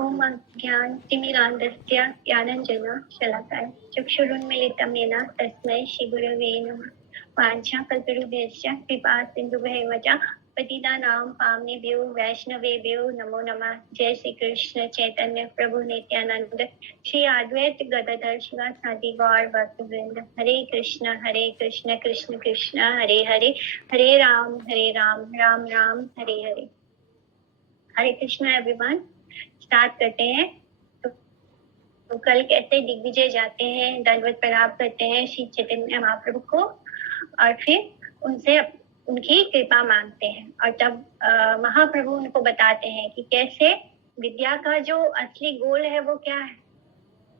ओम अज्ञानतिमिरान्धस्य ज्ञानाञ्जना शलाकाय चक्षुरुन्मीलितं येन तस्मै श्रीगुरवे नमः। वाञ्छाकल्पतरुभ्यश्च कृपा सिन्धुभ्येव च पतितानां पावनेभ्यो वैष्णवेभ्यो नमो नमः। जय श्री कृष्ण चैतन्य प्रभु नित्यानंद श्री अद्वैत गदाधर शिवासादि गौर भक्तवृंद। हरे कृष्ण कृष्ण कृष्ण हरे हरे, हरे राम राम राम हरे हरे। हरे कृष्ण एवरीवन। स्टार्ट करते हैं। तो कल कैसे दिग्विजय जाते हैं, दंडवत प्रणाम करते हैं श्री चैतन्य महाप्रभु को और फिर उनसे उनकी कृपा मांगते हैं। और तब महाप्रभु उनको बताते हैं कि कैसे विद्या का जो असली गोल है वो क्या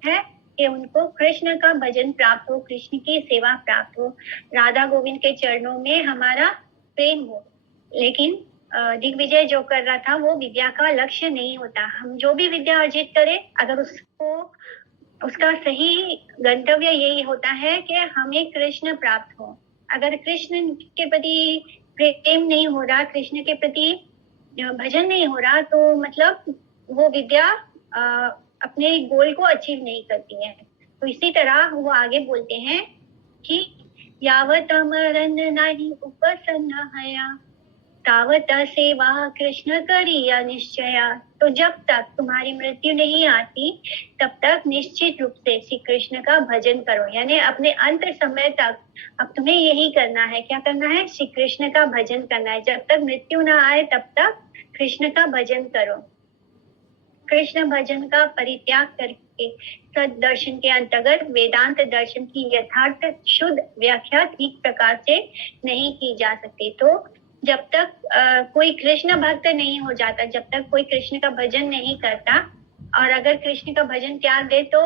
है कि उनको कृष्ण का भजन प्राप्त हो, कृष्ण की सेवा प्राप्त हो, राधा गोविंद के चरणों में हमारा प्रेम हो। लेकिन दिग्विजय जो कर रहा था वो विद्या का लक्ष्य नहीं होता। हम जो भी विद्या अर्जित करें, अगर उसका सही गंतव्य यही होता है कि हमें कृष्ण प्राप्त हो। अगर कृष्ण के प्रति प्रेम नहीं हो रहा, कृष्ण के प्रति भजन नहीं हो रहा, तो मतलब वो विद्या अपने गोल को अचीव नहीं करती है। तो इसी तरह वो आगे बोलते हैं कि यावत अमरन नहीं उपसन्न हया तावत सेवा कृष्ण करिया निश्चया। तो जब तक तुम्हारी मृत्यु नहीं आती तब तक निश्चित रूप से श्री कृष्ण का भजन करो। यानी अपने अंत समय तक अब तुम्हें यही करना है। क्या करना है? श्री कृष्ण का भजन करना है। जब तक मृत्यु ना आए तब तक कृष्ण का भजन करो। कृष्ण भजन का परित्याग करके सद दर्शन के अंतर्गत वेदांत दर्शन की यथार्थ शुद्ध व्याख्या ठीक प्रकार से नहीं की जा सकती। तो जब तक कोई कृष्ण भक्त नहीं हो जाता, जब तक कोई कृष्ण का भजन नहीं करता, और अगर कृष्ण का भजन त्याग दे तो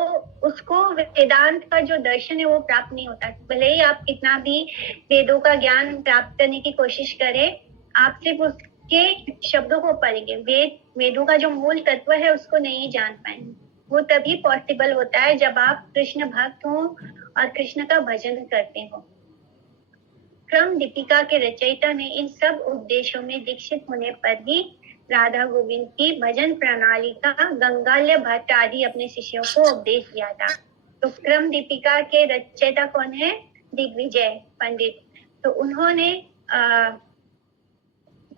उसको वेदांत का जो दर्शन है वो प्राप्त नहीं होता। भले ही आप कितना भी वेदों का ज्ञान प्राप्त करने की कोशिश करें, आप सिर्फ उसके शब्दों को पढ़ेंगे, वेदों का जो मूल तत्व है उसको नहीं जान पाएंगे। वो तभी पॉसिबल होता है जब आप कृष्ण भक्त हो और कृष्ण का भजन करते हो। क्रम दीपिका के रचयिता ने इन सब उद्देश्यों में दीक्षित होने पर भी राधा गोविंद की भजन प्रणाली का गंगाल्य भट्ट आदि अपने शिष्यों को उपदेश दिया था। तो क्रम दीपिका के रचयिता कौन है? दिग्विजय पंडित। तो उन्होंने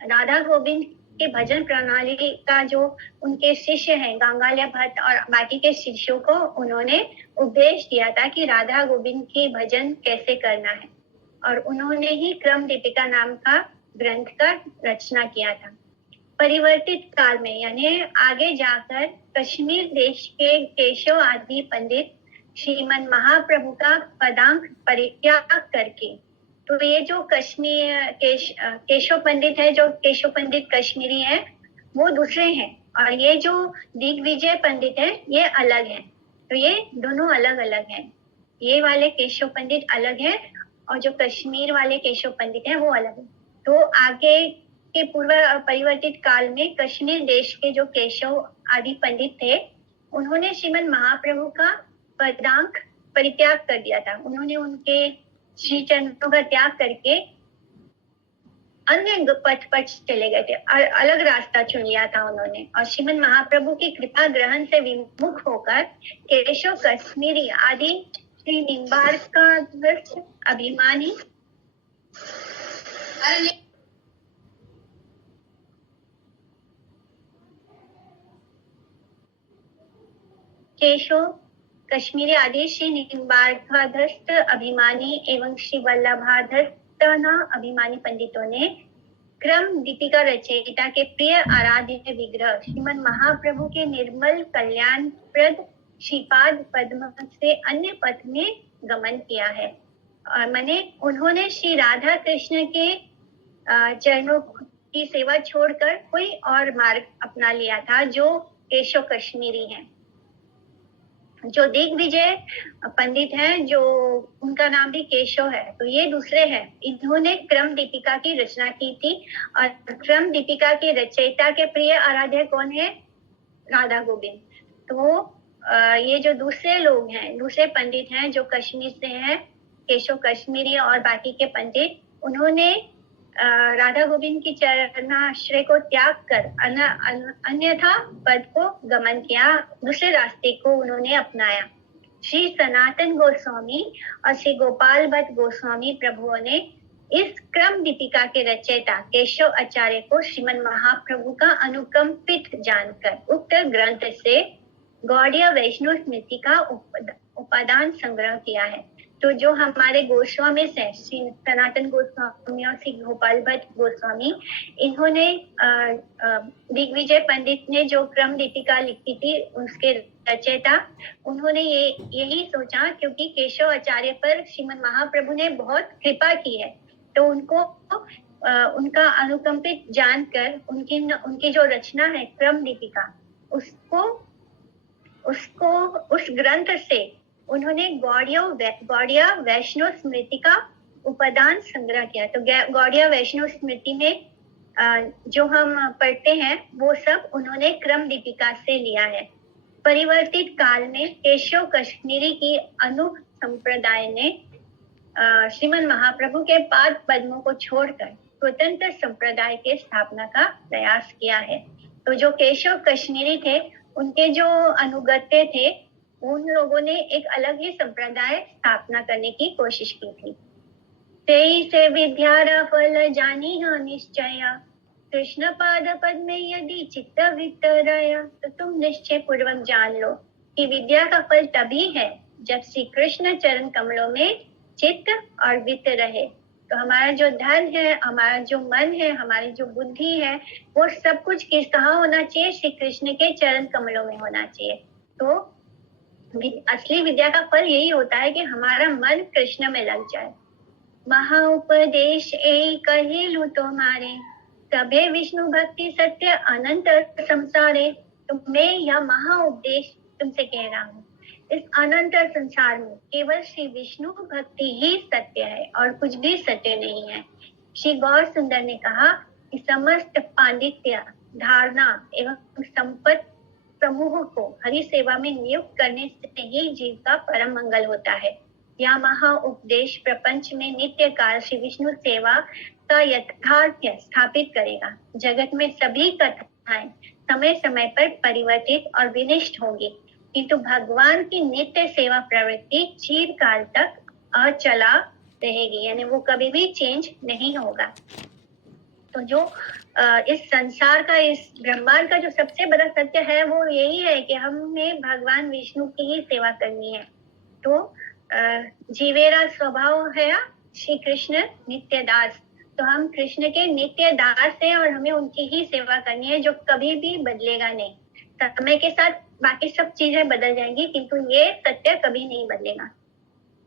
राधा गोविंद के भजन प्रणाली का जो उनके शिष्य हैं गंगाल्य भट्ट और बाकी के शिष्यों को उन्होंने उपदेश दिया था कि राधा गोविंद की भजन कैसे करना है। और उन्होंने ही क्रम दीपिका नाम का ग्रंथ का रचना किया था। परिवर्तित काल में यानी आगे जाकर कश्मीर देश के केशव आदि पंडित श्रीमन महाप्रभु का पदांक परित्याग करके, तो ये जो केशव पंडित है, जो केशव पंडित कश्मीरी है, वो दूसरे हैं, और ये जो दिग्विजय पंडित है ये अलग है। तो ये दोनों अलग अलग हैं। ये वाले केशव पंडित अलग है और जो कश्मीर वाले केशव पंडित हैं वो अलग है। तो आगे के पूर्व परिवर्तित काल में कश्मीर देश के जो केशव आदि पंडित थे, उन्होंने श्रीमन महाप्रभु का पदांक परित्याग कर दिया था। उन्होंने उनके श्री चरणों का त्याग करके अन्य पथ पर चले गए थे, अलग रास्ता चुन लिया था उन्होंने। और श्रीमन महाप्रभु की कृपा ग्रहण से विमुख होकर केशव कश्मीरी आदि श्री निम्बार्क अभिमानी केशव कश्मीरी आदि श्री निम्बार्क अभिमानी एवं श्री वल्लभाधस्तना अभिमानी पंडितों ने क्रम दीपिका रचयिता के प्रिय आराध्य विग्रह श्रीमन महाप्रभु के निर्मल कल्याण प्रद श्रीपाद पद्म से अन्य पथ में गमन किया है। और मैंने उन्होंने श्री राधा कृष्ण के चरणों की सेवा छोड़कर कोई और मार्ग अपना लिया था, जो केशव कश्मीरी है। जो दिग्विजय पंडित हैं, जो उनका नाम भी केशव है, तो ये दूसरे हैं। इन्होंने क्रम दीपिका की रचना की थी, और क्रम दीपिका के रचयिता के प्रिय आराध्य कौन है? राधा गोविंद। तो ये जो दूसरे लोग हैं, दूसरे पंडित हैं जो कश्मीर से हैं, केशव कश्मीरी और बाकी के पंडित, उन्होंने राधा गोविंद की चरणाश्रय को त्याग कर अन्यथा पद को गमन किया, दूसरे रास्ते को उन्होंने अपनाया। श्री सनातन गोस्वामी और श्री गोपाल भट्ट गोस्वामी प्रभुओं ने इस क्रम दीपिका के रचयिता केशव आचार्य को श्रीमन महाप्रभु का अनुकंपित जानकर उक्त ग्रंथ से गौड़ीय वैष्णव स्मृति का उपादान संग्रह किया है। तो जो हमारे गोस्वामी से श्री सनातन गोस्वामी और श्री गोपाल भट्ट गोस्वामी, इन्होंने दिग्विजय पंडित ने जो क्रम दीपिका लिखी थी उसके रचयिता, उन्होंने यही सोचा क्योंकि केशव आचार्य पर श्रीमद महाप्रभु ने बहुत कृपा की है, तो उनको उनका अनुकंपित जानकर उनकी जो रचना है क्रम दीपिका, उसको उस ग्रंथ से उन्होंने गौड़ीय वैष्णव स्मृति का उपादान संग्रह किया। तो गौड़ीय वैष्णव स्मृति में जो हम पढ़ते हैं वो सब उन्होंने क्रम दीपिका से लिया है। परिवर्तित काल में केशव कश्मीरी की अनु संप्रदाय ने श्रीमद महाप्रभु के पाद पद्मों को छोड़कर स्वतंत्र संप्रदाय के स्थापना का प्रयास किया है। तो जो केशव कश्मीरी थे, उनके जो अनुगत्य थे, उन लोगों ने एक अलग ही संप्रदाय स्थापना करने की कोशिश की थी। तेई से विद्या फल जानी है निश्चया, कृष्ण पाद पद में यदि चित्त वित्त रया। तो तुम निश्चय पूर्वक जान लो कि विद्या का फल तभी है जब श्री कृष्ण चरण कमलों में चित्त और वित्त रहे। तो हमारा जो धन है, हमारा जो मन है, हमारी जो बुद्धि है, वो सब कुछ कहाँ होना चाहिए? श्री कृष्ण के चरण कमलों में होना चाहिए। तो असली विद्या का फल यही होता है कि हमारा मन कृष्ण में लग जाए। महाउपदेश एक कहिलु तुम्हारे, सभे विष्णु भक्ति सत्य अनंत संसारे। तो मैं यह महाउपदेश तुमसे कह रहा हूँ, इस अनंत संसार में केवल श्री विष्णु भक्ति ही सत्य है और कुछ भी सत्य नहीं है। श्री गौर सुंदर ने कहा कि समस्त पांडित्य, धारणा एवं संपत्ति समूह को हरि सेवा में नियुक्त करने से ही जीव का परम मंगल होता है। यह महा उपदेश प्रपंच में नित्य काल श्री विष्णु सेवा का यथार्थ स्थापित करेगा। जगत में सभी कथाएं समय समय पर परिवर्तित और विनिष्ट होंगी, किंतु भगवान की नित्य सेवा प्रवृत्ति चिर काल तक अचला रहेगी, यानी वो कभी भी चेंज नहीं होगा। तो जो इस संसार का, इस ब्रह्मांड का जो सबसे बड़ा सत्य है वो यही है कि हमें भगवान विष्णु की ही सेवा करनी है। तो जीवेरा स्वभाव है श्री कृष्ण नित्य दास। तो हम कृष्ण के नित्य दास हैं और हमें उनकी ही सेवा करनी है, जो कभी भी बदलेगा नहीं। समय के साथ बाकी सब चीजें बदल जाएंगी, किंतु ये सत्य कभी नहीं बदलेगा।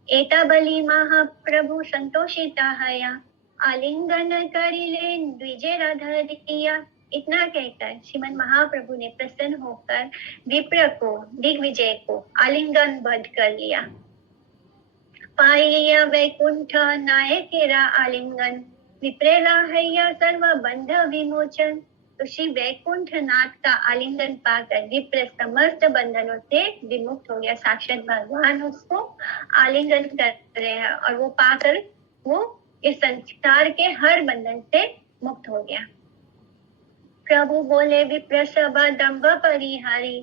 एता बलि महाप्रभु संतोषिता हया, आलिंगन करिले द्विजे राधा दिया। इतना कहकर श्रीमद महाप्रभु ने प्रसन्न होकर विप्र को, दिग्विजय को आलिंगन बद्ध कर लिया। पाइया वैकुंठ नायकेरा आलिंगन, विप्रेला हैया सर्व बंध विमोचन। तो श्री वैकुंठ नाथ का आलिंगन पाकर विप्र समस्त बंधनों से विमुक्त हो गया। साक्षात भगवान उसको आलिंगन कर रहे हैं और वो पाकर वो इस संसार के हर बंधन से मुक्त हो गया। प्रभु बोले विप्र सभा दंभ परिहारी,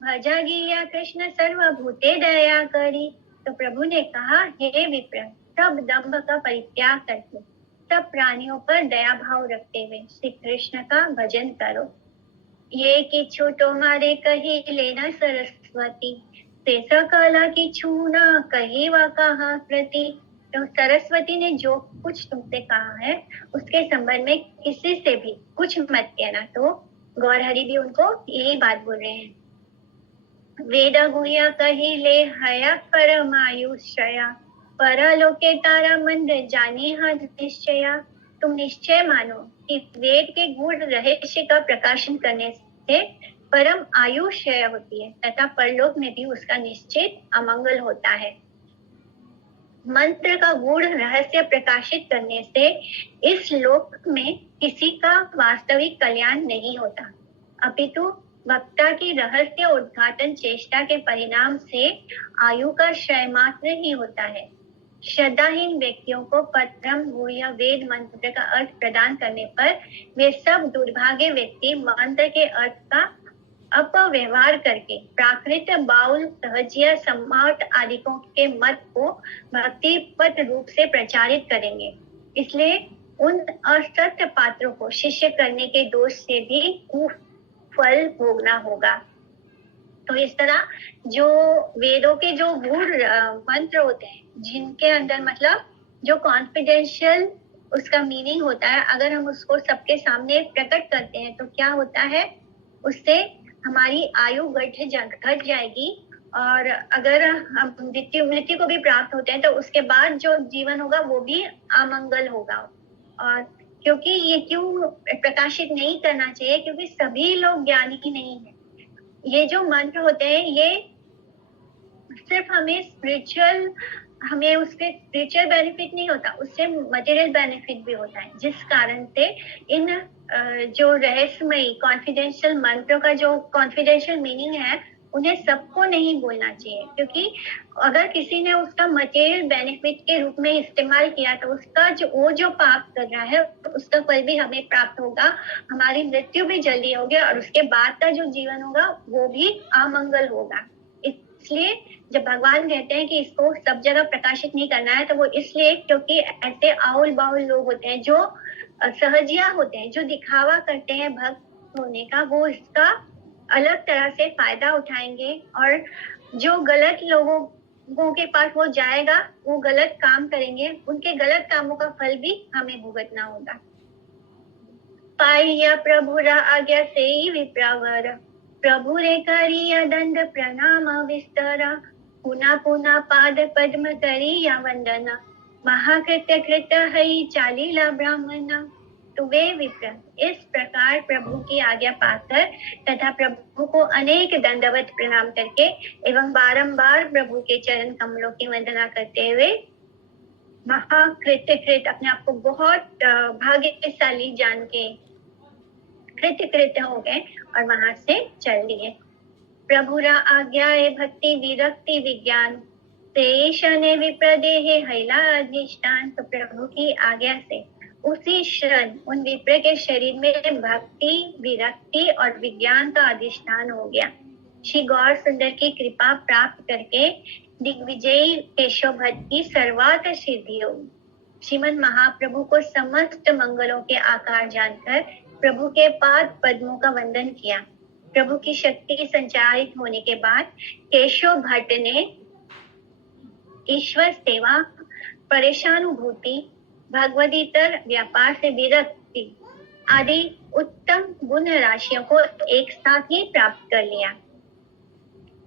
भजा गिया कृष्ण सर्वभूते दया करी। तो प्रभु ने कहा, हे विप्र, सब दंभ का परित्याग करके सब प्राणियों पर दया भाव रखते हुए श्री कृष्ण का भजन करो। ये किछु तुम्हारे कही लेना सरस्वती, से सकला की छूना कही वा कहा प्रति। तो सरस्वती ने जो कुछ तुमसे कहा है उसके संबंध में किसी से भी कुछ मत कहना। तो गौरहरि भी उनको यही बात बोल रहे हैं। वेद गुह्य कही ले हया परमायुष्या, परलोके तारा मंद जानी हद निश्चया। तुम निश्चय मानो कि वेद के गूढ़ रहस्य का प्रकाशन करने से परम आयुष्य होती है तथा परलोक में भी उसका निश्चित अमंगल होता है। मंत्र का गूढ़ रहस्य प्रकाशित करने से इस लोक में किसी का वास्तविक कल्याण नहीं होता, अपितु वक्ता की रहस्य उद्घाटन चेष्टा के परिणाम से आयु का क्षय मात्र ही होता है। श्रद्धाहीन व्यक्तियों को परम गुह्य वेद मंत्र का अर्थ प्रदान करने पर वे सब दुर्भाग्य व्यक्ति मंत्र के अर्थ का अपव्यवहार करके प्राकृत बाउल सहजिया सम्राट आदिकों के मत को भक्तिपत रूप से प्रचारित करेंगे। इसलिए उन असत्य पात्रों को शिष्य करने के दोष से भी कुफल भोगना होगा। तो इस तरह जो वेदों के जो गूढ़ मंत्र होते हैं, जिनके अंदर मतलब जो कॉन्फिडेंशियल उसका मीनिंग होता है, अगर हम उसको सबके सामने प्रकट करते हैं तो क्या होता है, उससे हमारी आयु घट जाएगी और अगर हम मृत्यु को भी प्राप्त होते हैं तो उसके बाद जो जीवन होगा वो भी अमंगल होगा। और क्योंकि ये क्यों प्रकाशित नहीं करना चाहिए, क्योंकि सभी लोग ज्ञानी नहीं है। ये जो मंत्र होते हैं ये सिर्फ हमें उससे स्पिरिचुअल बेनिफिट नहीं होता, उससे मटेरियल बेनिफिट भी होता है, जिस कारण से इन जो रहस्यमयी कॉन्फिडेंशियल मंत्रों का जो कॉन्फिडेंशियल मीनिंग है उन्हें सबको नहीं बोलना चाहिए, क्योंकि अगर किसी ने उसका मटेरियल बेनिफिट के रूप में इस्तेमाल किया तो उसका जो पाप कर रहा है उसका फल भी हमें प्राप्त होगा, हमारी मृत्यु भी जल्दी होगी और उसके बाद का जो जीवन होगा वो भी अमंगल होगा। इसलिए जब भगवान कहते हैं कि इसको सब जगह प्रकाशित नहीं करना है तो वो इसलिए क्योंकि ऐसे आउल बाउल लोग होते हैं जो सहजिया होते हैं, जो दिखावा करते हैं भक्त होने का, वो इसका अलग तरह से फायदा उठाएंगे और जो गलत लोगों के पास वो जाएगा वो गलत काम करेंगे, उनके गलत कामों का फल भी हमें भुगतना होगा। पाइया प्रभुरा आज्ञा से ही विप्रावर, प्रभु रे करिया दंड प्रणाम विस्तारा, पुनः पुनः पाद पद्म करिया वंदना, महाकृत्य कृत हई चालीला ब्राह्मणा। तो वे विप्र इस प्रकार प्रभु की आज्ञा पाकर तथा प्रभु को अनेक दंडवत प्रणाम करके एवं बारंबार प्रभु के चरण कमलों की वंदना करते हुए महाकृत्य अपने आप को बहुत भाग्यशाली जान के कृत्य हो गए और वहां से चल दिए। प्रभुरा आज्ञा है भक्ति विरक्ति विज्ञान, से विप्रदेहे हैला अधिष्ठान। तो प्रभु की आज्ञा से उसी क्षण उन विप्र के शरीर में भक्ति विरक्ति और विज्ञान का अधिष्ठान हो गया। श्री गौर सुंदर की कृपा प्राप्त करके दिग्विजयी केशव भट्ट की सर्वात सिद्धि होगी। श्रीमद महाप्रभु को समस्त मंगलों के आकार जानकर प्रभु के पाद पद्मों का वंदन किया। प्रभु की शक्ति संचारित होने के बाद केशव भट्ट ने ईश्वर सेवा, परेशानुभूति, भगवदीतर व्यापार से विरक्ति आदि उत्तम गुण राशियों को एक साथ ही प्राप्त कर लिया।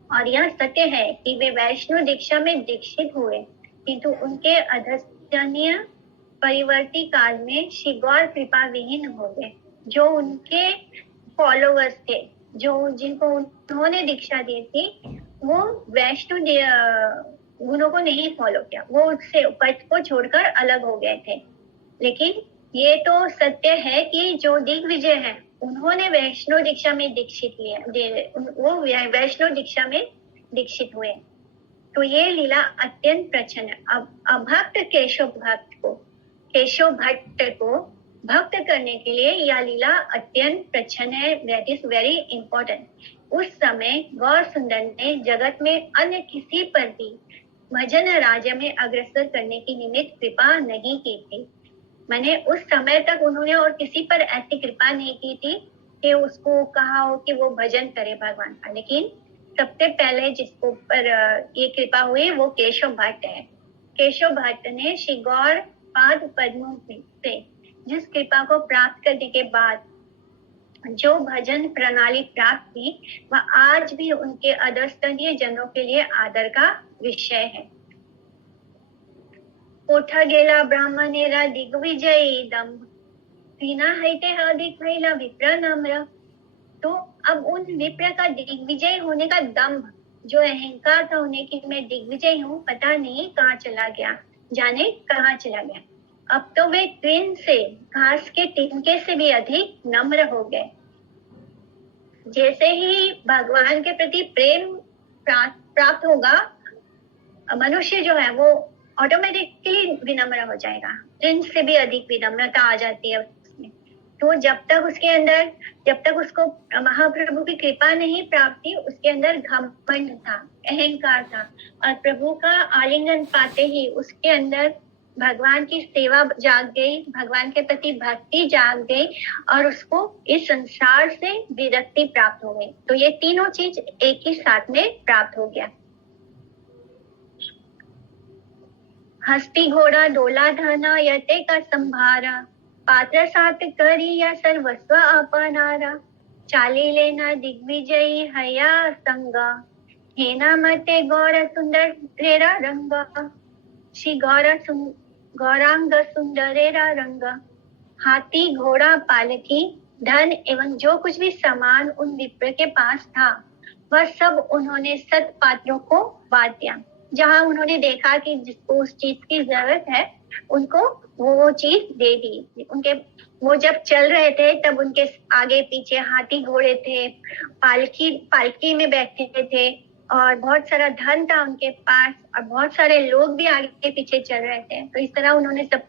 और यह सत्य है कि वे वैष्णव दीक्षा में दीक्षित हुए, किंतु उनके अधस्तनीय परिवर्ती काल में श्री गौर कृपा विहीन हो गए। जो उनके फॉलोवर्स थे, जो जिनको उन्होंने दीक्षा दी थी, वो वैष्णव गुणों को नहीं फॉलो किया, वो उससे पथ को छोड़कर अलग हो गए थे। लेकिन ये तो सत्य है कि जो दिग्विजय है उन्होंने वैष्णव दीक्षा में दीक्षित लिया, वो वैष्णव दीक्षा में दीक्षित हुए। तो ये लीला अत्यंत प्रसन्न है। अब अभक्त केशव भट्ट को भक्त करने के लिए यह लीला अत्यंत प्रसन्न है। That is very important. उस समय गौर सुंदर ने जगत में अन्य किसी पर भी भजन राज्य में अग्रसर करने की निमित्त कृपा नहीं की थी। मैंने उस समय तक उन्होंने और किसी पर ऐसी कृपा नहीं की थी कि उसको कहा हो कि वो भजन करे भगवान का। लेकिन सबसे पहले जिसको पर ये कृपा हुई वो केशव भट्ट है। केशव भट्ट ने श्री गौर पाद पद्मों से जिस कृपा को प्राप्त करने के बाद जो भजन प्रणाली प्राप्त की, वह आज भी उनके अधस्तनीय जनों के लिए आदर का विषय है। कोठा गेला ब्राह्मणेरा दिग्विजयी दंभ, विना हैते अधिक महिला विप्र नम्र। तो अब उन विप्र का दिग्विजय होने का दंभ, जो अहंकार था उन्हें कि मैं दिग्विजय हूँ, पता नहीं कहाँ चला गया, जाने कहाँ चला गया। अब तो वे ट्रेन से घास के तिनके से भी अधिक नम्र हो गए। जैसे ही भगवान के प्रति प्रेम प्राप्त होगा, मनुष्य जो है वो ऑटोमेटिकली विनम्र हो जाएगा, प्रिंस से भी अधिक विनम्रता आ जाती है उसमें। तो जब तक उसको महाप्रभु की कृपा नहीं प्राप्त थी, उसके अंदर घमंड था, अहंकार था, और प्रभु का आलिंगन पाते ही उसके अंदर भगवान की सेवा जाग गई, भगवान के प्रति भक्ति जाग गई, और उसको इस संसार से विरक्ति प्राप्त हो गई। तो ये तीनों चीज एक ही साथ में प्राप्त हो गया। हस्ती घोड़ा डोला धना यते का संभारा, पात्र सात करिया सर्वस्व अपनारा, चाली लेना दिग्विजयी हया संगा, हेना मते गौर सुंदर रेरा रंगा, श्री गौरांग सुंदरेरा रंगा। हाथी घोड़ा पालकी धन एवं जो कुछ भी सामान उन विप्र के पास था, वह सब उन्होंने सत पात्रों को बांट दिया। जहां उन्होंने देखा कि जिसको उस चीज की जरूरत है, उनको वो चीज दे दी। उनके वो जब चल रहे थे तब उनके आगे पीछे हाथी घोड़े थे, पालकी में बैठे थे, और बहुत सारा धन था उनके पास, और बहुत सारे लोग भी आगे पीछे चल रहे थे। तो इस तरह उन्होंने सब,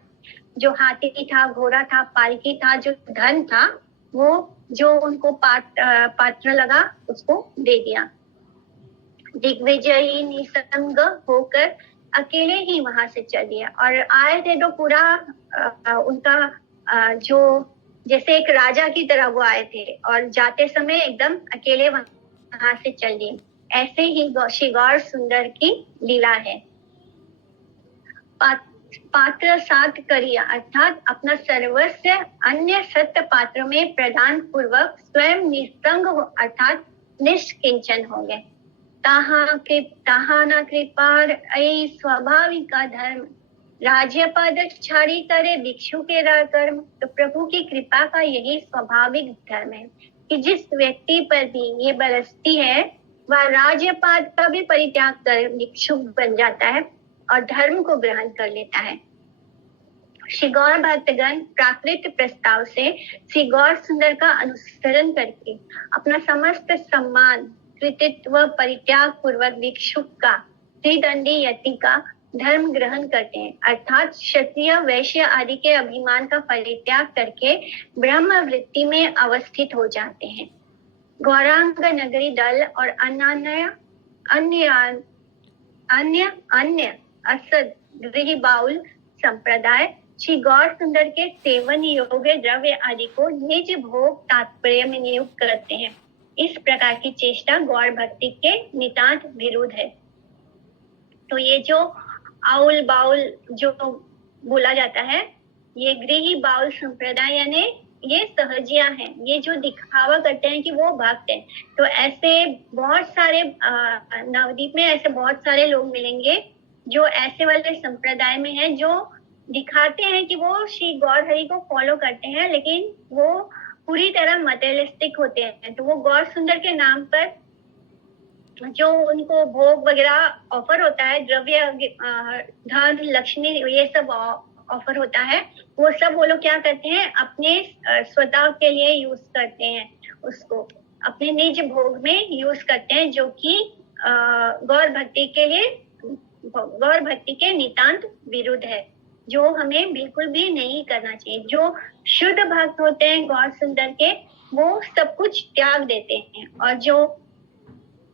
जो हाथी था, घोड़ा था, पालकी था, जो धन था, वो जो उनको पात्र लगा उसको दे दिया। दिग्विजयी निसंग होकर अकेले ही वहां से चल दिया, और आए थे तो पूरा उनका जो जैसे एक राजा की तरह वो आए थे, और जाते समय एकदम अकेले वहां से चल दिए। ऐसे ही श्री गौर सुंदर की लीला है। पात्र सात करिया अर्थात अपना सर्वस्व अन्य सत्य पात्र में प्रदान पूर्वक स्वयं निसंग अर्थात निष्किंचन हो गए। ताहाना कृपार ऐ स्वाभाविका धर्म, राज्य पद छाड़ी करे भिक्षु के कर्म। तो प्रभु की कृपा का यही स्वाभाविक धर्म है कि जिस व्यक्ति पर भी ये बरसती है, वह राज्यपाद का भी परित्याग कर भिक्षु बन जाता है और धर्म को ग्रहण कर लेता है। श्री गौर भक्तगण प्राकृत प्रस्ताव से श्री गौर सुंदर का अनुसरण करके अपना समस्त सम्मान कृतित्व परित्याग पूर्वक भिक्षुक का, त्रिदंडी यति का धर्म ग्रहण करते हैं, अर्थात क्षत्रिय वैश्य आदि के अभिमान का परित्याग करके ब्रह्म वृत्ति में अवस्थित हो जाते हैं। गौरांग नगरी दल और अन्य असद गृह बाउल संप्रदाय श्री गौर सुंदर के सेवन योग्य द्रव्य आदि को निज भोग तात्पर्य में नियुक्त करते हैं। इस प्रकार की चेष्टा गौर भक्ति के नितांत विरुद्ध है। तो ये जो आउल बाउल जो बोला जाता है, ये गृही बाउल संप्रदाय यानी ये सहजिया हैं, ये जो दिखावा करते हैं कि वो भक्त हैं। तो ऐसे बहुत सारे नवद्वीप में ऐसे बहुत सारे लोग मिलेंगे जो ऐसे वाले संप्रदाय में हैं, जो दिखाते हैं कि वो श्री गौर हरि को फॉलो करते हैं, लेकिन वो पूरी तरह मटेरियलिस्टिक होते हैं। तो वो गौर सुंदर के नाम पर जो उनको भोग वगैरह ऑफर होता है, द्रव्य धन लक्ष्मी ये सब ऑफर होता है, वो सब वो लोग क्या करते हैं, अपने स्वतः के लिए यूज करते हैं, उसको अपने निज भोग में यूज करते हैं, जो कि गौर भक्ति के लिए, गौर भक्ति के नितांत विरुद्ध है, जो हमें बिल्कुल भी नहीं करना चाहिए। जो शुद्ध भक्त होते हैं गौर सुंदर के, वो सब कुछ त्याग देते हैं, और जो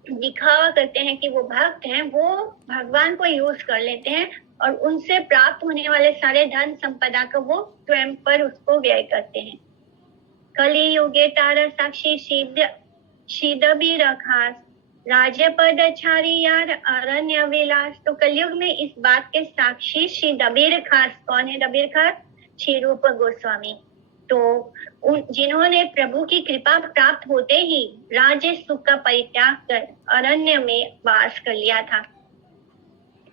दिखावा करते हैं कि वो भक्त हैं, वो भगवान को यूज कर लेते हैं और उनसे प्राप्त होने वाले सारे धन संपदा को वो स्वयं पर उसको व्यय करते हैं। कली युगे तारा साक्षी शीद भी रखास, राज्य पद छारी यार अरण्य विलास। तो कलयुग में इस बात के साक्षी श्री दबीर खास कौन है? दबीर खास श्री रूप गोस्वामी। तो जिन्होंने प्रभु की कृपा प्राप्त होते ही राज्य सुख का परित्याग कर अरण्य में वास कर लिया था।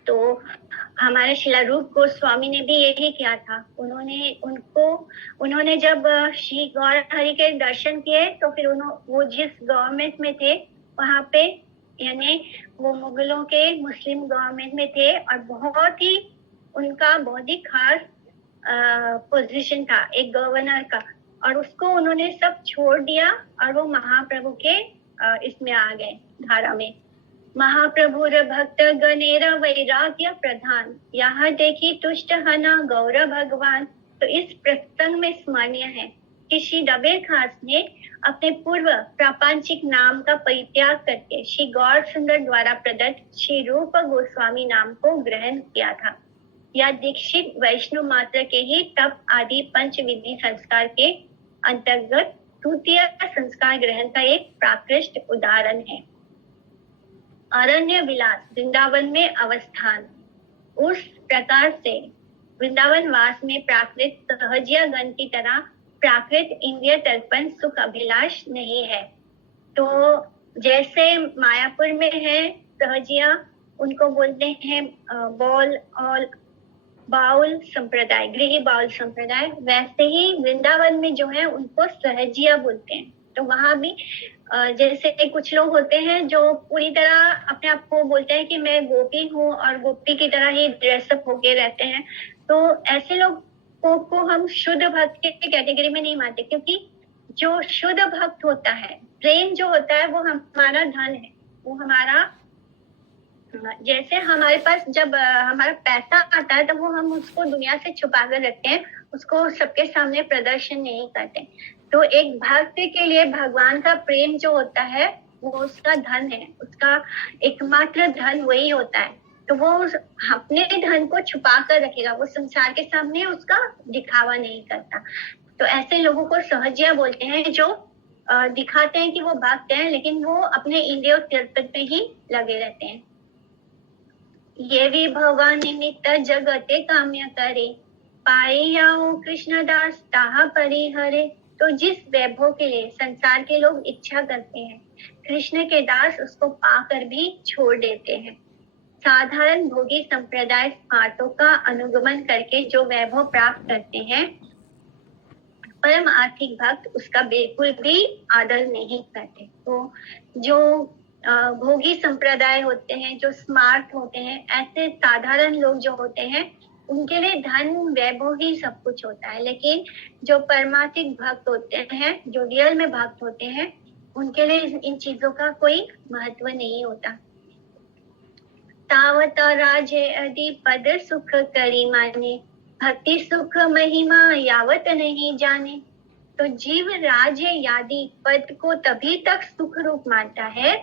तो हमारे शिला रूप गोस्वामी ने भी यही किया था। उन्होंने जब श्री गौर हरि के दर्शन किए, तो फिर वो जिस गवर्नमेंट में थे वहां पे, यानी वो मुगलों के मुस्लिम गवर्नमेंट में थे, और उनका बहुत ही खास पोजीशन था एक गवर्नर का, और उसको उन्होंने सब छोड़ दिया और वो महाप्रभु के इसमें आ गए, धारा में। महाप्रभुर भक्त गणेर वैराग्य प्रधान, यहाँ देखी तुष्ट हना गौर भगवान। तो इस प्रसंग में स्मरणीय है कि श्री रबीर खास ने अपने पूर्व प्रापंचिक नाम का परित्याग करके श्री गौर सुंदर द्वारा प्रदत्त श्री रूप गोस्वामी नाम को ग्रहण किया था। यह दीक्षित वैष्णव मात्र के ही तप आदि पंच विधि संस्कार के अंतर्गत तृतीय संस्कार ग्रहण का एक प्राकृष्ट उदाहरण है। अरण्य विलास वृंदावन में अवस्थान, उस प्रकार से वृंदावन वास में प्राकृत सहजिया गण की तरह प्राकृत इंद्रिय तर्पण सुख अभिलाष नहीं है। तो जैसे मायापुर में है सहजिया, उनको बोलते हैं बॉल और बाउल संप्रदाय, गृही बाउल संप्रदाय, वैसे ही वृंदावन में जो है उनको सहजिया बोलते हैं। तो वहां भी जैसे कुछ लोग होते हैं जो पूरी तरह अपने आप को बोलते हैं कि मैं गोपी हूँ और गोपी की तरह ही ड्रेसअप होके रहते हैं, तो ऐसे लोगों को हम शुद्ध भक्त के कैटेगरी में नहीं मानते, क्योंकि जो शुद्ध भक्त होता है, प्रेम जो होता है, वो हमारा धन है, वो हमारा, जैसे हमारे पास जब हमारा पैसा आता है तो वो हम उसको दुनिया से छुपा कर रखते हैं, उसको सबके सामने प्रदर्शन नहीं करते। तो एक भक्त के लिए भगवान का प्रेम जो होता है वो उसका धन है, उसका एकमात्र धन वही होता है। तो वो अपने धन को छुपा कर रखेगा, वो संसार के सामने उसका दिखावा नहीं करता। तो ऐसे लोगों को सहजिया बोलते हैं, जो दिखाते हैं कि वो भक्त हैं लेकिन वो अपने इंद्रियों तर्पण पे ही लगे रहते हैं। ये भी भगवान निमित्त जगते काम्य करे, पाइयाओ कृष्णदास ताहा परिहरे। तो जिस वैभव के लिए संसार के लोग इच्छा करते हैं, कृष्ण के दास उसको पाकर भी छोड़ देते हैं। साधारण भोगी संप्रदाय स्मार्टों का अनुगमन करके जो वैभव प्राप्त करते हैं, परम आर्थिक भक्त उसका बिल्कुल भी आदर नहीं करते। तो जो भोगी संप्रदाय होते हैं, जो स्मार्ट होते हैं, ऐसे साधारण लोग जो होते हैं, उनके लिए धन वैभव ही सब कुछ होता है। लेकिन जो परमार्थिक भक्त होते हैं, जो रियल में भक्त होते हैं, उनके लिए इन चीजों का कोई महत्व नहीं होता। तावत राजे अधि पद सुख करी माने, भक्ति सुख महिमा यावत नहीं जाने। तो जीव राज्य यादि पद को तभी तक सुख रूप मानता है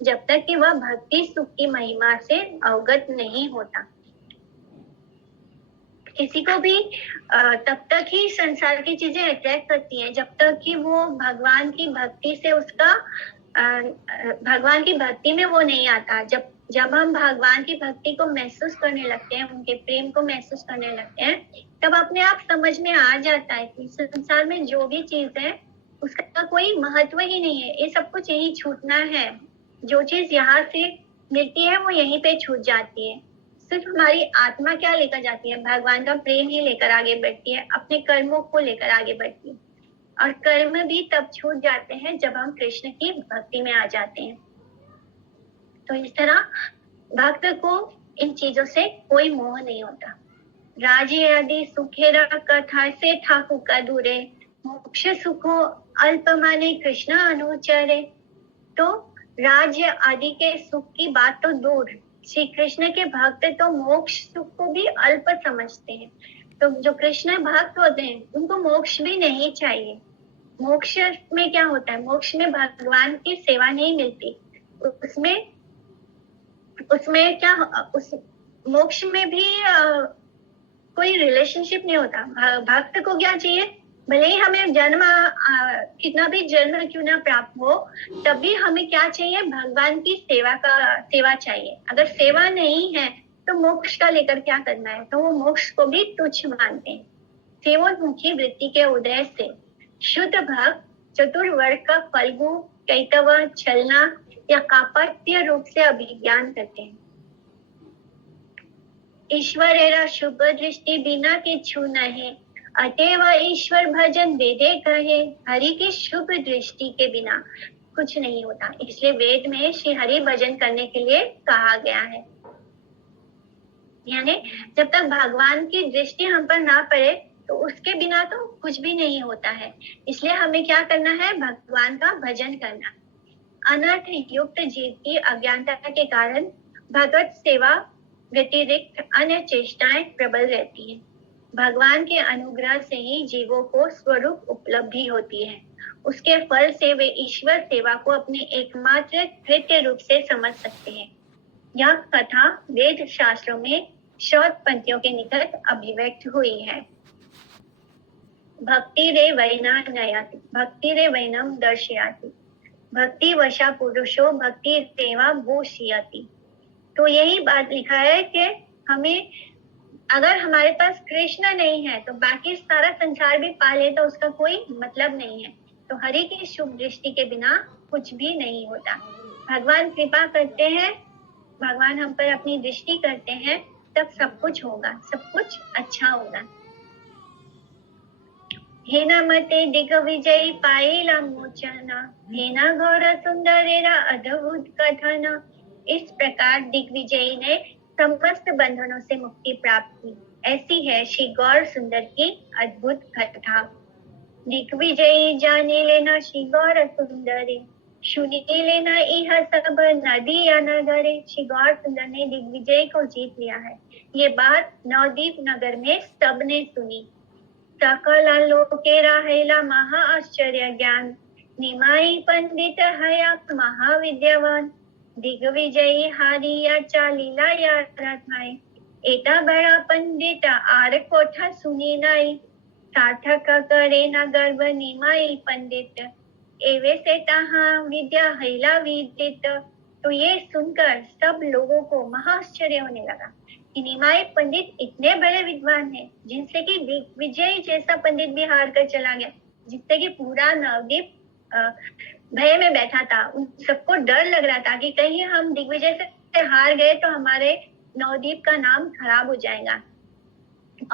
जब तक कि वह भक्ति सुख की महिमा से अवगत नहीं होता। किसी को भी तब तक ही संसार की चीजें अट्रैक्ट करती हैं जब तक कि वो भगवान की भक्ति से उसका भगवान की भक्ति में वो नहीं आता। जब हम भगवान की भक्ति को महसूस करने लगते हैं, उनके प्रेम को महसूस करने लगते हैं, तब अपने आप समझ में आ जाता है कि संसार में जो भी चीज है उसका कोई महत्व ही नहीं है, ये सब कुछ यही छूटना है। जो चीज यहाँ से मिलती है वो यहीं पे छूट जाती है। सिर्फ हमारी आत्मा क्या लेकर जाती है? भगवान का प्रेम ही लेकर आगे बढ़ती है, अपने कर्मों को लेकर आगे बढ़ती है। और कर्म भी तब छूट जाते हैं जब हम कृष्ण की भक्ति में आ जाते हैं। तो इस तरह भक्त को इन चीजों से कोई मोह नहीं होता। राज्य आदि सुखेरा कथा से ठाकुर का दूरे, मोक्ष सुखो अल्प माने कृष्ण अनुचरे। तो राज्य आदि के सुख की बात तो दूर, श्री कृष्ण के भक्त तो मोक्ष सुख को भी अल्प समझते हैं। तो जो कृष्ण भक्त होते हैं उनको मोक्ष भी नहीं चाहिए। मोक्ष में क्या होता है? मोक्ष में भगवान की सेवा नहीं मिलती, उसमें क्या, उस मोक्ष में भी कोई रिलेशनशिप नहीं होता। भक्त को क्या चाहिए? भले ही हमें जन्म कितना भी जन्म क्यों ना प्राप्त हो, तब भी हमें क्या चाहिए? भगवान की सेवा चाहिए। अगर सेवा नहीं है तो मोक्ष का लेकर क्या करना है? तो वो मोक्ष को भी तुच्छ मानते हैं। सेवोन्मुखी वृत्ति के उदय से शुद्ध भक्त चतुर्वर्ग का फल्गु, कैतव, छलना या कापट्य रूप से अभिज्ञान करते हैं। ईश्वरेरा शुभ दृष्टि बिना के छू नहीं, अतएव ईश्वर भजन वेदे कहे। हरि की शुभ दृष्टि के बिना कुछ नहीं होता, इसलिए वेद में श्री हरि भजन करने के लिए कहा गया है। यानी जब तक भगवान की दृष्टि हम पर ना पड़े तो उसके बिना तो कुछ भी नहीं होता है। इसलिए हमें क्या करना है? भगवान का भजन करना। अनर्थ युक्त जीव की अज्ञानता के कारण भगवत सेवा व्यतिरिक्त अन्य चेष्टाएं प्रबल रहती हैं। भगवान के अनुग्रह से ही जीवों को स्वरूप उपलब्धि होती है। उसके फल से वे ईश्वर सेवा को अपने एकमात्र कृत्य रूप से समझ सकते हैं। यह कथा वेद शास्त्रों में शौत पंक्तियों के निकट अभिव्यक्त हुई है। भक्ति रे वैना नयाति, भक्ति रे वैनम दर्शयाति, भक्ति वशा पुरुषो भक्ति सेवा भूषयति। तो यही बात लिखा है कि हमें अगर हमारे पास कृष्ण नहीं है तो बाकी सारा संसार भी पा ले तो उसका कोई मतलब नहीं है। तो हरि की शुभ दृष्टि के बिना कुछ भी नहीं होता। भगवान कृपा करते हैं, भगवान हम पर अपनी दृष्टि करते हैं, तब सब कुछ होगा, सब कुछ अच्छा होगा। हेना मते दिग्विजयी पाइला मोचना, हेना गौर सुंदरेरा अद्भुत कथन। इस प्रकार दिग्विजयी ने समस्त बंधनों से मुक्ति प्राप्त की। ऐसी है श्री गौर सुंदर की अद्भुत कथा। दिग्विजयी जाने लेना श्री गौर सुंदरी, सुनी लेना यह सब नदी या नगरे। श्री गौर सुंदर ने दिग्विजय को जीत लिया है, ये बात नवदीप नगर में सबने सुनी। सकल लोके रहेला महा आश्चर्य ज्ञान, निमाई पंडित हया महाविद्यवान। दिग्विजयी हारिया चालीला यात्रा थाय, एता बड़ा पंडित आर कोठा सुनी नाई। सार्थक करे न गर्भ निमाई पंडित, एवे से तहा विद्या हैला विदित। तो ये सुनकर सब लोगों को महाआश्चर्य होने लगा कि निमाई पंडित इतने बड़े विद्वान हैं, जिनसे कि दिग्विजय जैसा पंडित भी हार कर चला गया, जिससे कि पूरा नवदीप भय में बैठा था। उन सबको डर लग रहा था कि कहीं हम दिग्विजय से हार गए तो हमारे नवदीप का नाम खराब हो जाएगा।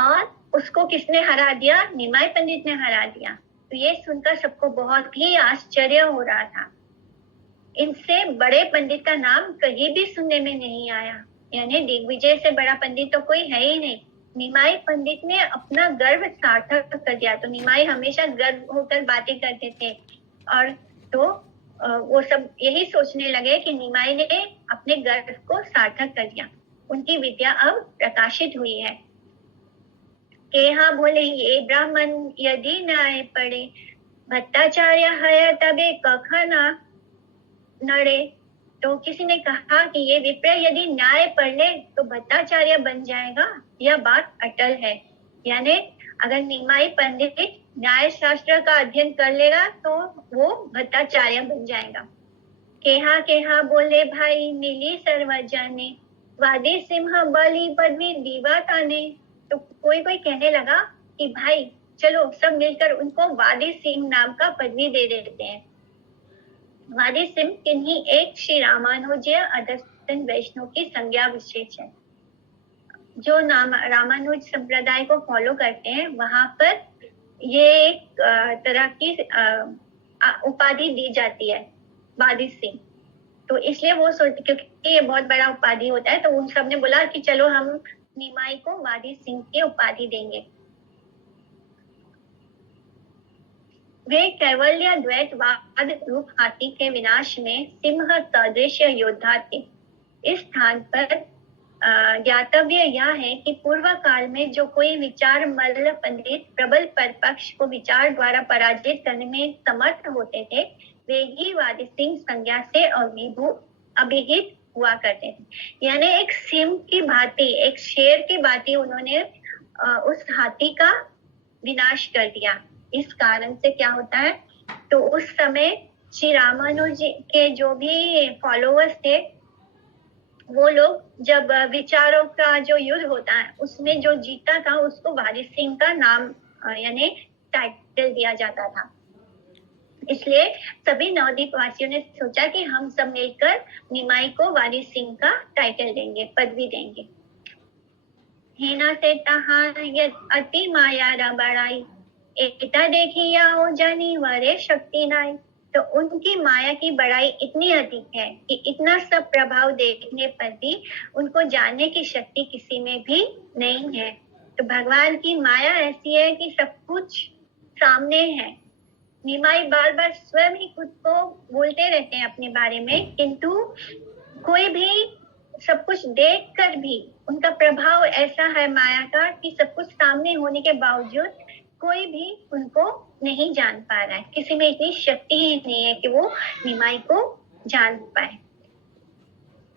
और उसको किसने हरा दिया? निमाई पंडित ने हरा दिया। तो ये सुनकर सबको बहुत ही आश्चर्य हो रहा था। इनसे बड़े पंडित का नाम कहीं भी सुनने में नहीं आया, यानी दिग्विजय से बड़ा पंडित तो कोई है ही नहीं। निमाई पंडित ने अपना गर्व सार्थक कर दिया। तो निमाई हमेशा गर्व होकर बातें करते थे, और तो वो सब यही सोचने लगे कि निमाई ने अपने गर्व को सार्थक कर दिया। उनकी विद्या अब प्रकाशित हुई है। केहा बोले ये ब्राह्मण यदि न्याय पड़े, भट्टाचार्य है तबे कखना नड़े। तो किसी ने कहा कि ये विप्र यदि न्याय पढ़ ले तो भट्टाचार्य बन जाएगा, यह बात अटल है। यानी अगर निमाई पंडित न्याय शास्त्र का अध्ययन कर लेगा तो वो भट्टाचार्य बन जाएगा। केहा केहा बोले भाई मिली सर्वजने, वादी सिंह बलि पदवी दीवा ताने। तो कोई कोई कहने लगा कि भाई चलो सब मिलकर उनको वादी सिंह नाम का पदवी दे देते हैं। वादी सिंह किन्हीं एक श्री रामानुज अधस्तन वैष्णव की संज्ञा विशेष है। जो नाम रामानुज संप्रदाय को फॉलो करते हैं वहां पर ये एक तरह की उपाधि दी जाती है, वादी सिंह। तो इसलिए वो क्योंकि ये बहुत बड़ा उपाधि होता है, तो उन सब ने बोला कि चलो हम निमाई को वादी सिंह की उपाधि देंगे। वे कैवल्य द्वैतवाद रूप हाथी के विनाश में सिंह सदृश योद्धा थे। इस स्थान पर ज्ञातव्य यह है कि पूर्व काल में जो कोई विचार मल्ल पंडित प्रबल परपक्ष को विचार द्वारा पराजित करने में समर्थ होते थे, वे ही वादी सिंह संज्ञा से अभिहित हुआ करते थे। यानी एक सिंह की भांति, एक शेर की भांति उन्होंने उस हाथी का विनाश कर दिया। इस कारण से क्या होता है, तो उस समय श्री रामानुज के जो भी फॉलोअर्स थे वो लोग जब विचारों का जो युद्ध होता है उसमें जो जीता था उसको वादी सिंह का नाम यानी टाइटल दिया जाता था। इसलिए सभी नवदीप वासियों ने सोचा कि हम सब मिलकर निमाई को वादी सिंह का टाइटल देंगे, पदवी देंगे। हेना से तहा अति माया बड़ाई, एकता देखी या हो जानी वरे शक्ति नाई। तो उनकी माया की बड़ाई इतनी अधिक है कि इतना सब प्रभाव देखने पर भी उनको जानने की शक्ति किसी में भी नहीं है। तो भगवान की माया ऐसी है कि सब कुछ सामने है, निमाई बार बार स्वयं ही खुद को बोलते रहते हैं अपने बारे में, किंतु कोई भी सब कुछ देख कर भी उनका प्रभाव ऐसा है माया का कि सब कुछ सामने होने के बावजूद कोई भी उनको नहीं जान पा रहा है। किसी में इतनी शक्ति ही नहीं है कि वो निमाई को जान पाए।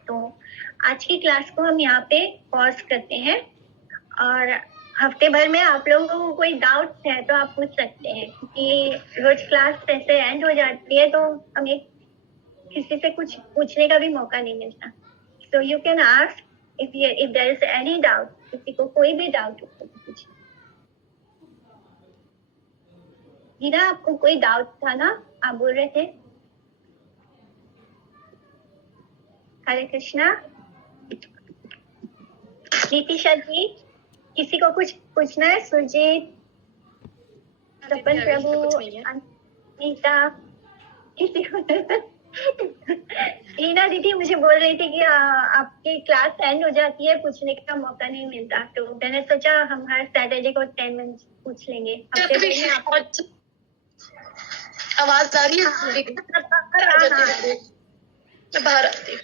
तो आज की क्लास को हम यहाँ पे पॉज करते हैं, और हफ्ते भर में आप लोगों को कोई डाउट है तो आप पूछ सकते हैं, क्योंकि रोज क्लास ऐसे एंड हो जाती है तो हमें किसी से कुछ पूछने का भी मौका नहीं मिलता। So you can ask if there is any doubt, किसी को कोई भी डाउट हो तो पूछिए। हीरा, आपको कोई डाउट था ना, आप बोल रहे थे? हरे कृष्णा। नीतिशा जी, किसी को कुछ पूछना है? सुरजीत, सपन प्रभु, अनीता, किसी को? रीना दीदी मुझे बोल रही थी कि आपकी क्लास एंड हो जाती है, पूछने का मौका नहीं मिलता, तो मैंने सोचा हम हर सैटरडे को 10 मिनट पूछ लेंगे। आवाज आ रही है? बाहर आती।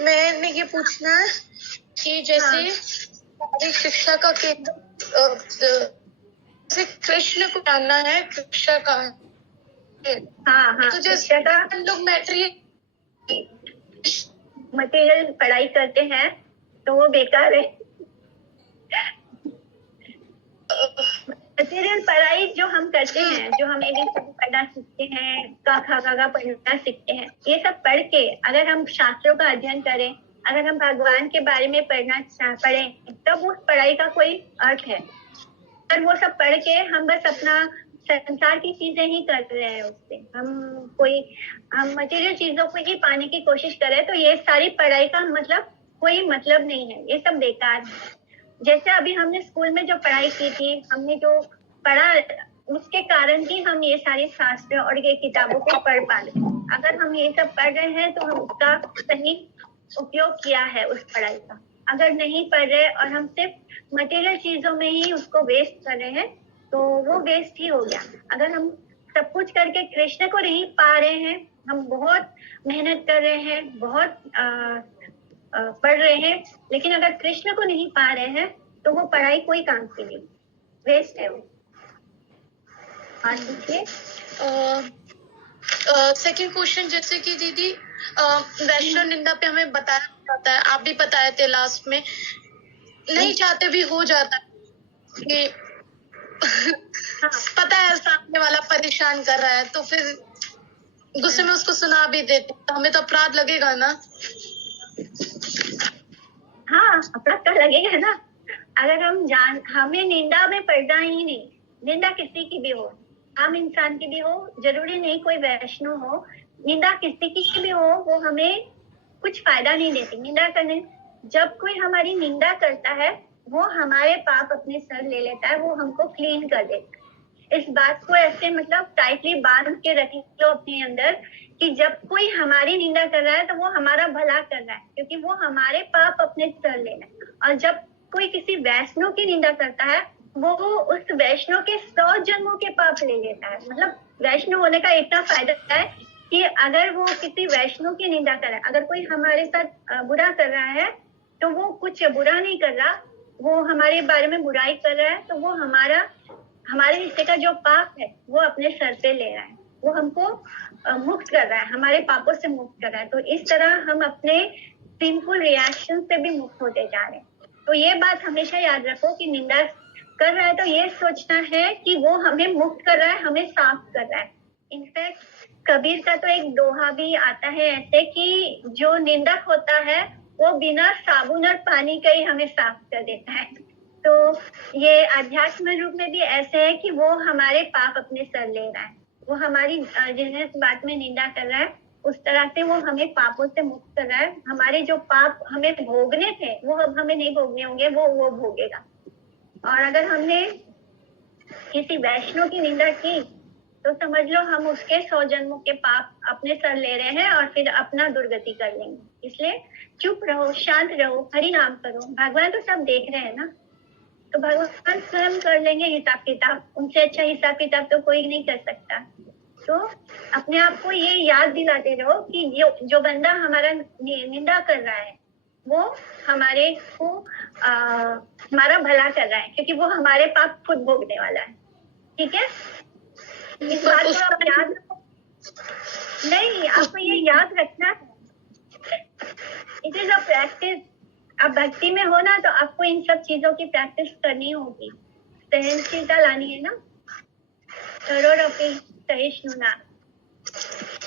मैंने ये पूछना है कि जैसे शारीरिक शिक्षा का केंद्र कृष्ण को जानना है, शिक्षा का हाँ, तो जैसे हम लोग मटेरियल पढ़ाई करते हैं तो वो बेकार है। मटेरियल पढ़ाई जो हम करते हैं, जो हम ABCD पढ़ना सीखते हैं, का खा का पढ़ना सीखते हैं, ये सब पढ़ के अगर हम शास्त्रों का अध्ययन करें, अगर हम भगवान के बारे में पढ़ें, तब उस पढ़ाई का कोई अर्थ है। और वो सब पढ़ के हम बस अपना संसार की चीजें ही कर रहे हैं, उससे हम मटेरियल चीजों को ही पाने की कोशिश कर रहे हैं, तो ये सारी पढ़ाई का मतलब कोई मतलब नहीं है, ये सब बेकार है। जैसे अभी हमने स्कूल में जो पढ़ाई की थी, हमने जो पढ़ा, उसके कारण ही हम ये सारे शास्त्र और ये किताबों को पढ़ पा रहे हैं। अगर हम ये सब पढ़ रहे हैं तो हम उसका सही उपयोग किया है उस पढ़ाई का। अगर नहीं पढ़ रहे और हम सिर्फ मटेरियल चीजों में ही उसको वेस्ट कर रहे हैं, तो वो वेस्ट ही हो गया। अगर हम सब कुछ करके कृष्ण को नहीं पा रहे हैं, हम बहुत मेहनत कर रहे हैं, बहुत पढ़ रहे हैं, लेकिन अगर कृष्ण को नहीं पा रहे हैं तो वो पढ़ाई कोई काम की नहीं, वेस्ट है वो। पूछिए। सेकंड क्वेश्चन, जैसे कि दीदी वैष्णव निंदा पे हमें बताया जाता है, आप भी बताए थे लास्ट में, नहीं चाहते भी हो जाता है कि पता है सामने वाला परेशान कर रहा है, तो फिर गुस्से में उसको सुना भी देते, तो हमें तो अपराध लगेगा ना? हाँ, अपराध तो लगेगा ना। अगर हमें निंदा में पड़ना ही नहीं, निंदा किसी की भी हो, आम इंसान की भी हो, जरूरी नहीं कोई वैष्णव हो, निंदा किसी की भी हो, वो हमें कुछ फायदा नहीं देती निंदा करने। जब कोई हमारी निंदा करता है, वो हमारे पाप अपने सर ले लेता है, वो हमको क्लीन कर देता है। इस बात को ऐसे मतलब टाइटली बांध के रख लो अपने अंदर कि जब कोई हमारी निंदा कर रहा है तो वो हमारा भला कर रहा है, क्योंकि वो हमारे पाप अपने सर ले रहा है। और जब कोई किसी वैष्णव की निंदा करता है, वो उस वैष्णव के 100 जन्मों के पाप ले लेता है। मतलब वैष्णव होने का इतना फायदा है कि अगर वो किसी वैष्णव की निंदा कर रहा है, अगर कोई हमारे साथ बुरा कर रहा है, तो वो कुछ बुरा नहीं कर रहा, वो हमारे बारे में बुराई कर रहा है, तो वो हमारे हिस्से का जो पाप है वो अपने सर पे ले रहा है, वो हमको मुक्त कर रहा है, हमारे पापों से मुक्त कर रहा है। तो इस तरह हम अपने सिंपल रिएक्शन से भी मुक्त होते जा रहे हैं। तो ये बात हमेशा याद रखो कि निंदा कर रहा है तो ये सोचना है कि वो हमें मुक्त कर रहा है, हमें साफ कर रहा है। इनफैक्ट कबीर का तो एक दोहा भी आता है ऐसे कि जो निंदक होता है वो बिना साबुन और पानी का ही हमें साफ कर देता है। तो ये आध्यात्म रूप में भी ऐसे है कि वो हमारे पाप अपने सर ले रहा है, वो हमारी जिस बात में निंदा कर रहा है उस तरह से वो हमें पापों से मुक्त कर रहा है। हमारे जो पाप हमें भोगने थे वो अब हमें नहीं भोगने होंगे, वो भोगेगा। और अगर हमने किसी वैष्णव की निंदा की तो समझ लो हम उसके 100 जन्मों के पाप अपने सर ले रहे हैं और फिर अपना दुर्गति कर लेंगे। इसलिए चुप रहो, शांत रहो, हरि नाम करो, भगवान तो सब देख रहे हैं ना। तो भगवान स्वयं कर लेंगे हिसाब किताब, उनसे अच्छा हिसाब किताब तो कोई नहीं कर सकता। तो अपने आप को ये याद दिलाते रहो कि जो बंदा हमारा निंदा कर रहा है वो हमारे को हमारा भला कर रहा है, क्योंकि वो हमारे पाप खुद भोगने वाला है। ठीक है, इस बात को आप याद रखो। नहीं, आपको ये याद रखना है, इट इज अ प्रैक्टिस। आप भक्ति में हो ना, तो आपको इन सब चीजों की प्रैक्टिस करनी होगी, सहनशीलता लानी है ना, तरोरपि सहिष्णुना।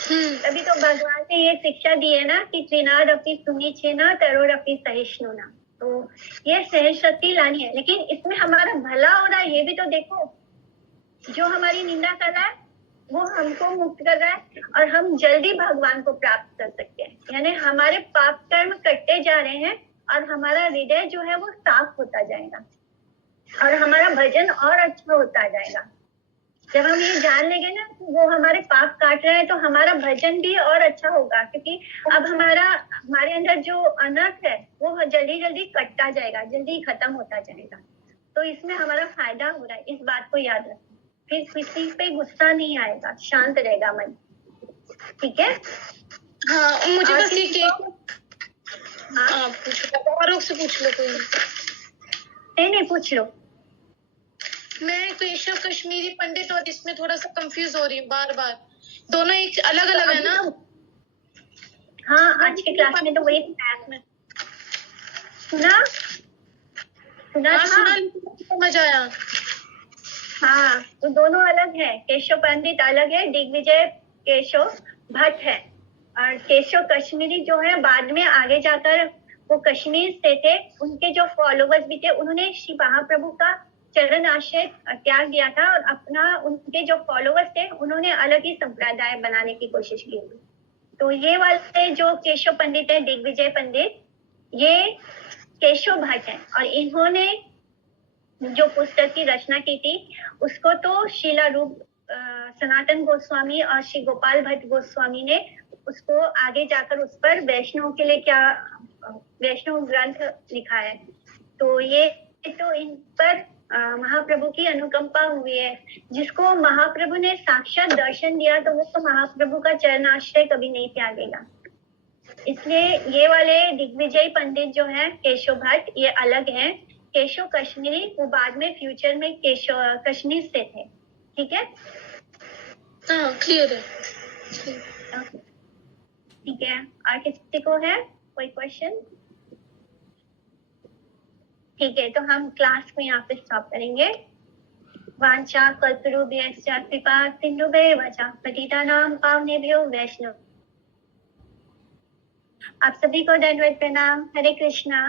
तभी तो भगवान ने ये शिक्षा दी है ना कि त्रिनादपि सुनिच्छेना तरोरपि सहिष्णुना। तो ये सहनशक्ति लानी है, लेकिन इसमें हमारा भला हो रहा है ये भी तो देखो। जो हमारी निंदा कर रहा है वो हमको मुक्त कर रहा है, और हम जल्दी भगवान को प्राप्त कर सकते हैं। यानी हमारे पाप कर्म कटते जा रहे हैं और हमारा हृदय जो है वो साफ होता जाएगा और हमारा भजन और अच्छा होता जाएगा। जब हम ये जान लेंगे ना वो हमारे पाप काट रहे हैं, तो हमारा भजन भी और अच्छा होगा, क्योंकि अब हमारे अंदर जो अनर्थ है वो जल्दी जल्दी कटता जाएगा, जल्दी खत्म होता जाएगा। तो इसमें हमारा फायदा हो रहा है, इस बात को याद रखना। फिर किसी पे गुस्सा नहीं आएगा, शांत रहेगा मन। ठीक है। हाँ, मुझे बस ये कि हाँ, औरों से पूछ लो कोई। नहीं पूछ लो। मैं केशव कश्मीरी पंडित और इसमें थोड़ा सा कंफ्यूज हो रही हूँ बार बार, दोनों एक अलग अलग है ना? हाँ, आज के क्लास में तो वही सुना समझ आया। हाँ, तो दोनों अलग है। केशव पंडित अलग है, दिग्विजय केशव भट्ट है, और केशव कश्मीरी जो है बाद में आगे जाकर वो कश्मीर से थे, उनके जो फॉलोवर्स भी थे, उन्होंने श्री महाप्रभु का चरण आश्रय त्याग दिया था, और अपना उनके जो फॉलोवर्स थे उन्होंने अलग ही संप्रदाय बनाने की कोशिश की। तो ये वाले जो केशव पंडित है, दिग्विजय पंडित, ये केशव भट्ट है, और इन्होंने जो पुस्तक की रचना की थी उसको तो शीला रूप सनातन गोस्वामी और श्री गोपाल भट्ट गोस्वामी ने उसको आगे जाकर उस पर वैष्णव के लिए क्या वैष्णव ग्रंथ लिखा है। तो ये तो इन पर महाप्रभु की अनुकंपा हुई है। जिसको महाप्रभु ने साक्षात दर्शन दिया तो वो तो महाप्रभु का चरणाश्रय कभी नहीं त्यागेगा। इसलिए ये वाले दिग्विजय पंडित जो है केशव भट्ट, ये अलग हैं। केशव कश्मीरी वो बाद में फ्यूचर में केशव कश्मीर से थे। ठीक है, हाँ क्लियर है। ठीक है, और किसी को है कोई क्वेश्चन? ठीक है, तो हम क्लास को यहाँ पे स्टॉप करेंगे। वांछा कल्पतरुभ्यश्च कृपा सिन्धुभ्येव च पतितानां पावनेभ्यो वैष्णव। आप सभी को दंडवत प्रणाम। हरे कृष्णा।